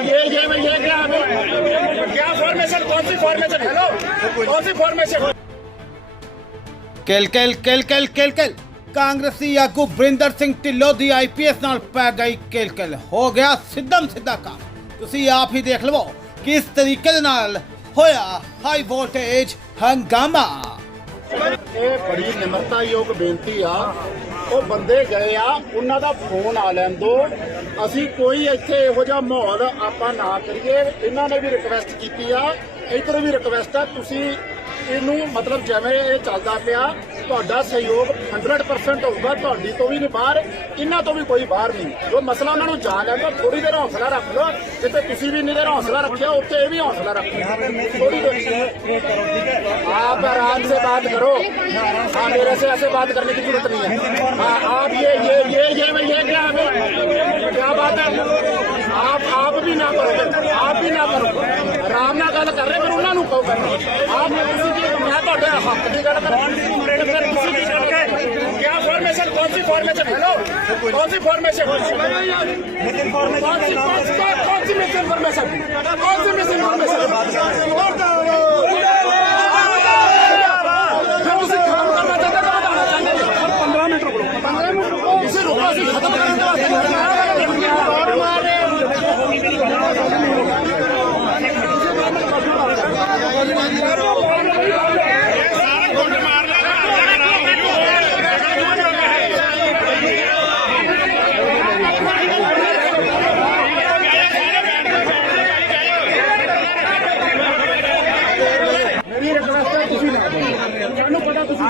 ये ये ये क्या क्या फॉर्मेशन कौन सी फॉर्मेशन हेलो कौन सी फॉर्मेशन ਕਿਲ ਕਿਲ ਕਿਲ ਕਿਲ ਕਿਲ ਕਿਲ ਕਾਂਗਰਸੀ ਆਗੂ ਬ੍ਰਿੰਦਰ ਸਿੰਘ ਢਿੱਲੋਂ ਦੀ ਆਈਪੀਐਸ ਨਾਲ ਪੈ ਗਈ ਕਿਲ ਕਿਲ ਹੋ ਗਿਆ ਸਿੱਧਮ ਸਿੱਧਾ ਕੰਮ ਤੁਸੀਂ ਆਪ ਹੀ ਦੇਖ ਲਵੋ ਕਿਸ ਤਰੀਕੇ ਦੇ ਨਾਲ ਹੋਇਆ ਹਾਈ ਵੋਲਟੇਜ ਹੰਗਾਮਾ ਇਹ ਬੜੀ ਨਿਮਰਤਾਯੋਗ ਬੇਨਤੀ ਆ ਉਹ ਬੰਦੇ ਗਏ ਆ ਉਹਨਾਂ ਦਾ ਫੋਨ ਆ ਲੈਣ ਦੋ ਅਸੀਂ ਕੋਈ ਇੱਥੇ ਇਹੋ ਜਿਹਾ ਮਾਹੌਲ ਆਪਾਂ ਨਾ ਕਰੀਏ ਇਹਨਾਂ ਨੇ ਵੀ ਰਿਕਵੈਸਟ ਕੀਤੀ ਆ ਇੱਧਰ ਵੀ ਰਿਕਵੈਸਟ ਆ ਤੁਸੀਂ ਇਹਨੂੰ ਮਤਲਬ ਜਿਵੇਂ ਇਹ ਚੱਲਦਾ ਪਿਆ ਤੁਹਾਡਾ ਸਹਿਯੋਗ 100% ਹੋਊਗਾ ਤੁਹਾਡੀ ਤੋਂ ਵੀ ਨਹੀਂ ਬਾਹਰ ਇਹਨਾਂ ਤੋਂ ਵੀ ਕੋਈ ਬਾਹਰ ਨਹੀਂ ਜੋ ਮਸਲਾ ਉਹਨਾਂ ਨੂੰ ਜਾਣ ਲੈਂਦਾ ਥੋੜੀ ਦੇਰ ਹੌਸਲਾ ਰੱਖ ਲਓ ਜਿੱਥੇ ਤੁਸੀਂ ਵੀ ਨਹੀਂ ਦੇਰ ਹੌਸਲਾ ਰੱਖਿਆ ਉੱਥੇ ਇਹ ਵੀ ਹੌਸਲਾ ਰੱਖੋ ਥੋੜੀ देर आप आराम से बात करो हाँ मेरे से ऐसे बात करने की जरूरत नहीं है हाँ आप ये ये ये ये ये ਗੱਲ ਕਰ ਰਹੇ ਪਰ ਉਹਨਾਂ ਨੂੰ ਕਹੋ ਕਰਨਾ ਆਪ ਤੁਸੀਂ ਕੀ ਮੈਂ ਤੁਹਾਡੇ ਹੱਕ ਦੀ ਗੱਲ ਕਰ ਰਿਹਾ ਫਿਰ ਤੁਸੀਂ ਕੀ ਕਰੋਗੇ क्या फॉर्मेशन कौन सी फॉर्मेशन हेलो कौन सी फॉर्मेशन कौन सी कौन सी मिस इन्फॉर्मेशन कौन सी मिस ਫਿਰ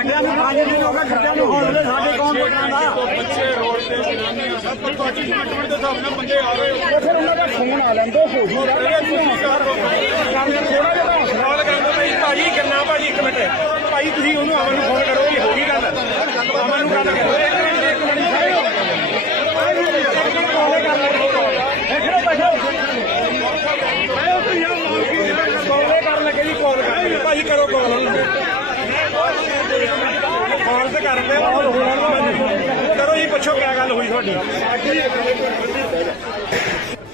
ਸਾਡਿਆਂ ਨੂੰ ਆਗੇ ਨਹੀਂ ਹੋਗਾ ਖਰਚਾ ਨੂੰ ਹੌਸਲੇ ਸਾਡੇ ਕੌਣ ਪੁੱਛਣਾ ਦਾ ਬੱਚੇ ਰੋਡ ਤੇ ਜਨਾਨੀਆਂ ਸਭ ਤੋਂ ਬਾਕੀ ਮਿੰਟ ਦੇ ਹਿਸਾਬ ਨਾਲ ਬੰਦੇ ਆ ਰਹੇ ਫਿਰ ਉਹਨਾਂ ਦਾ ਫੋਨ ਆ ਲੈਂਦੇ ਹੋ ਥੋੜਾ ਜਿਹਾ ਹੌਸਲਾ ਦਾ ਭਾਈ ਭਾਜੀ ਕਿੰਨਾ ਭਾਜੀ ਇੱਕ ਮਿੰਟ। ਭਾਈ ਤੁਸੀਂ ਉਹਨੂੰ ਅਮਨ ਨੂੰ ਫੋਨ ਕਰੋ ਕਿ ਹੋ ਗਈ ਗੱਲ ਅਮਨ ਨੂੰ ਗੱਲ ਕਰੋ ਇੱਕ ਮਿੰਟ ਇੱਕ ਮਿੰਟ ਕਾਲ ਕਰਨ ਲੱਗੇ ਜੀ ਕਾਲ ਕਰ ਭਾਜੀ ਕਰੋ ਕਾਲ ਉਹਨੂੰ ਕਾਲ ਤੇ ਕਰਦੇ ਕਾਲ ਹੋਣਾ ਕਰੋ ਜੀ ਪੁੱਛੋ ਕੀ ਗੱਲ ਹੋਈ ਤੁਹਾਡੀ।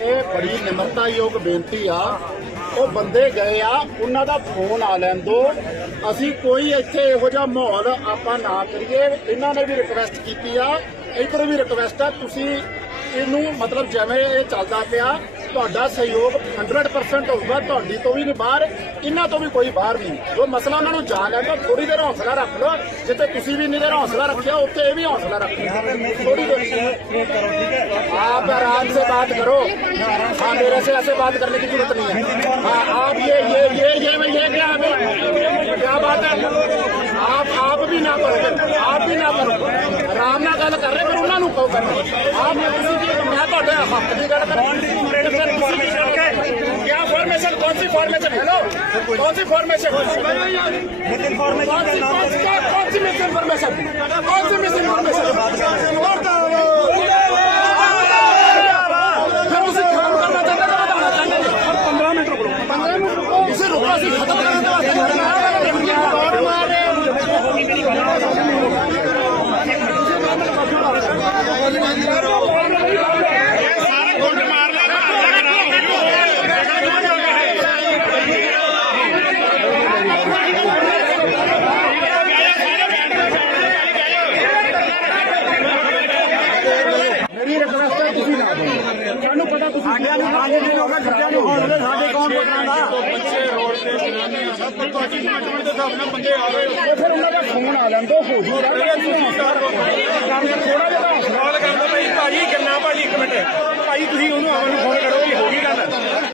ਇਹ ਬੜੀ ਨਿਮਰਤਾਯੋਗ ਬੇਨਤੀ ਆ। ਉਹ ਬੰਦੇ ਗਏ ਆ, ਉਹਨਾਂ ਦਾ ਫੋਨ ਆ ਲੈਣ ਦੋ। ਅਸੀਂ ਕੋਈ ਇੱਥੇ ਇਹੋ ਜਿਹਾ ਮਾਹੌਲ ਆਪਾਂ ਨਾ ਕਰੀਏ। ਇਹਨਾਂ ਨੇ ਵੀ ਰਿਕਵੈਸਟ ਕੀਤੀ ਆ। ਇੱਧਰ ਵੀ ਰਿਕਵੈਸਟ ਆ। ਤੁਸੀਂ ਇਹਨੂੰ ਮਤਲਬ ਜਿਵੇਂ ਇਹ ਚੱਲਦਾ ਪਿਆ ਤੁਹਾਡਾ ਸਹਿਯੋਗ 100% ਹੋਊਗਾ ਤੁਹਾਡੀ ਤੋਂ ਵੀ ਨਹੀਂ ਬਾਹਰ ਇਹਨਾਂ ਤੋਂ ਵੀ ਕੋਈ ਬਾਹਰ ਨਹੀਂ ਜੋ ਮਸਲਾ ਉਹਨਾਂ ਨੂੰ ਜਾਣ ਲੈਂਦਾ ਥੋੜੀ ਦੇਰ ਹੌਸਲਾ ਰੱਖ ਲਓ ਜਿੱਥੇ ਤੁਸੀਂ ਵੀ ਨਹੀਂ ਦੇਰ ਹੌਸਲਾ ਰੱਖਿਆ ਉੱਥੇ ਇਹ ਵੀ ਹੌਸਲਾ ਰੱਖੋ ਥੋੜੀ ਦੇਰ आप आराम से बात करो हाँ मेरे से ऐसे बात करने की जरूरत नहीं है हाँ आप ये ये ये ये ये क्या हमें क्या बात है आप आप भी ना करो आप भी ना करो ਆਰਾਮ ਨਾਲ ਗੱਲ ਕਰ ਰਹੇ ਪਰ ਉਹਨਾਂ ਨੂੰ ਕਹੋ ਕਰਨਾ ਆਪ ਤੁਸੀਂ ਕੀ ਮੈਂ ਤੁਹਾਡੇ ਹੱਕ ਦੀ ਗੱਲ ਕਰ कौन सी फॉर्मेशन हेलो कौन सी फॉर्मेशन कौन सी कौन सी मिस इन्फॉर्मेशन कौन सी मिस ਫਿਰ ਹੋਗਾ ਜੱਜਾਂ ਨੂੰ ਹੋਣ ਦੇ ਸਾਡੇ ਕੌਣ ਪੁੱਛਣਾ ਬੱਚੇ ਰੋਡ ਤੇ ਜਨਾਨੇ ਸਭ ਤੋਂ ਬਾਕੀ ਮਟਮਟ ਦੇ ਬੰਦੇ ਆ ਰਹੇ ਫਿਰ ਉਹਨਾਂ ਦਾ ਫੋਨ ਆ ਲੈਂਦਾ ਹੋ ਜੂਗਾ ਥੋੜਾ ਜਿਹਾ ਸਵਾਲ ਕਰਦਾ ਭਾਈ ਭਾਜੀ ਗੰਨਾ ਭਾਜੀ ਇੱਕ ਮਿੰਟ। ਭਾਈ ਤੁਸੀਂ ਉਹਨੂੰ ਆਵਨ ਨੂੰ ਫੋਨ ਕਰੋ।